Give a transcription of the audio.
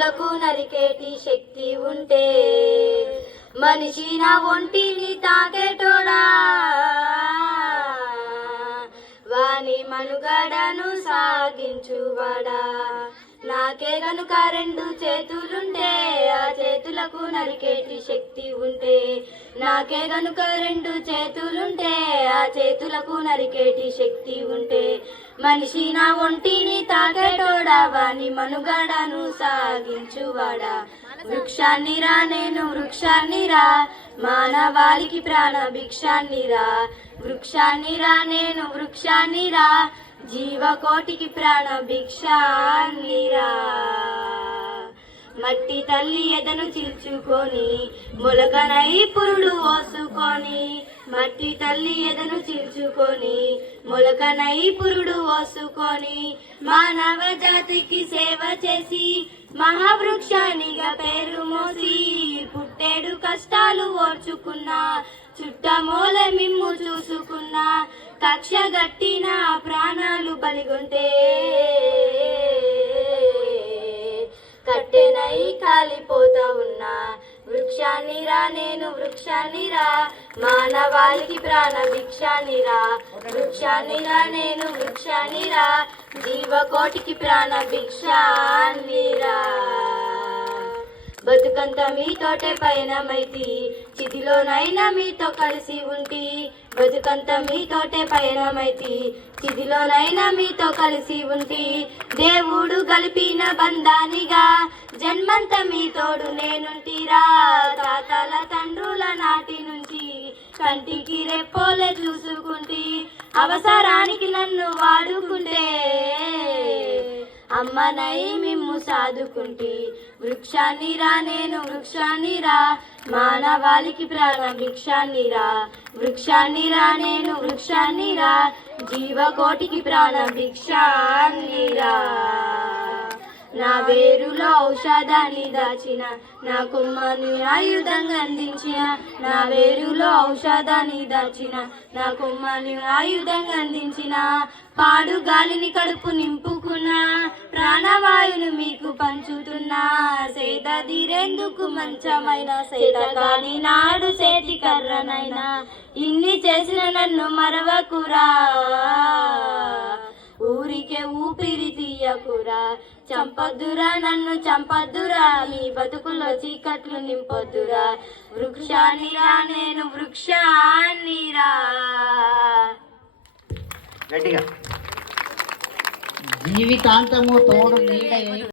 చేతులకు నరికేటి శక్తి ఉంటే మనిషి నా ఒంటిని తాకేటోడా వాని మనుగడను సాగించువాడా. నాకే గనుక రెండు చేతులుంటే ఆ చేతులకు నరికేటి శక్తి ఉంటే నాకే గనుక రెండు చేతులుంటే ఆ చేతులకు నరికేటి శక్తి ఉంటే మనిషి నా ఒంటిని తాకేటోడా వాని మనుగడను సాగించువాడా. వృక్షాన్నిరా నేను వృక్షాన్నిరా మానవాళికి ప్రాణ భిక్షాన్నిరా. వృక్షాన్నిరా నేను వృక్షాన్నిరా జీవకోటికి ప్రాణ భిక్షాన్నిరా. మట్టి తల్లి ఎదను చీల్చుకొని మొలకనై పురుడు ఓసుకొని మట్టి తల్లి ఎదను చీల్చుకొని మొలకనై పురుడు ఓసుకొని మానవ జాతికి సేవ చేసి మహావృక్షానిగా పేరు మోసి పుట్టేడు కష్టాలు ఓర్చుకున్నా చుట్టమూల మిమ్ము చూసుకున్నా కక్ష గట్టిన ప్రాణాలు బలిగొంటే కట్టెనై కాలిపోతా ఉన్నా. వృక్షాన్నిరా నేను వృక్షాన్నిరా మానవాళికి ప్రాణ భిక్షాన్నిరా. వృక్షాన్నిరా నేను వృక్షాన్నిరా జీవకోటికి ప్రాణ భిక్షాన్నిరా. బతుకంతా మీతోటే పయనమైతి చితిలోనైనా మీతో కలిసి ఉంటి. బతుకంతా మీతోటే పయనమైతి చితిలోనైనా మీతో కలిసి ఉంటి. దేవుడు కలిపిన బంధానిగా జన్మంతా మీతోడు నేనుంటిరా. తాతల తండ్రుల నాటి నుంచి కంటికి రెప్పోలే చూసుకుంటి. అవసరానికి నన్ను వాడుకుంటే అమ్మనై మిమ్ము సాదుకుంటి. వృక్షాన్నిరా నేను వృక్షాన్నిరా మానవాళికి ప్రాణ భిక్షాన్నిరా. వృక్షాన్నిరా నేను వృక్షాన్నిరా జీవకోటికి ప్రాణ భిక్షాన్నిరా. నా వేరులో ఔషధాన్ని దాచిన నా కొమ్మని ఆయుధంగా అందించిన నా వేరులో ఔషధాన్ని దాచిన నా కొమ్మని ఆయుధంగా అందించిన పాడు గాలిని కడుపు నింపుకున్నా ప్రాణవాయును మీకు పంచుతున్నా. సేద తీరేందుకు మంచమైన సేద కాని నాడు చేతి కర్రనైనా ఇన్ని చేసిన నన్ను మరవకురా. ఊరికే ఊపిరి తీయకురా చంపద్దురా నన్ను చంపద్దురా మీ బతుకుల్లో చీకట్లు నింపొద్దురా. వృక్షాన్నిరా నేను వృక్షాన్నిరా. జీవితాంతము తోడు నీడై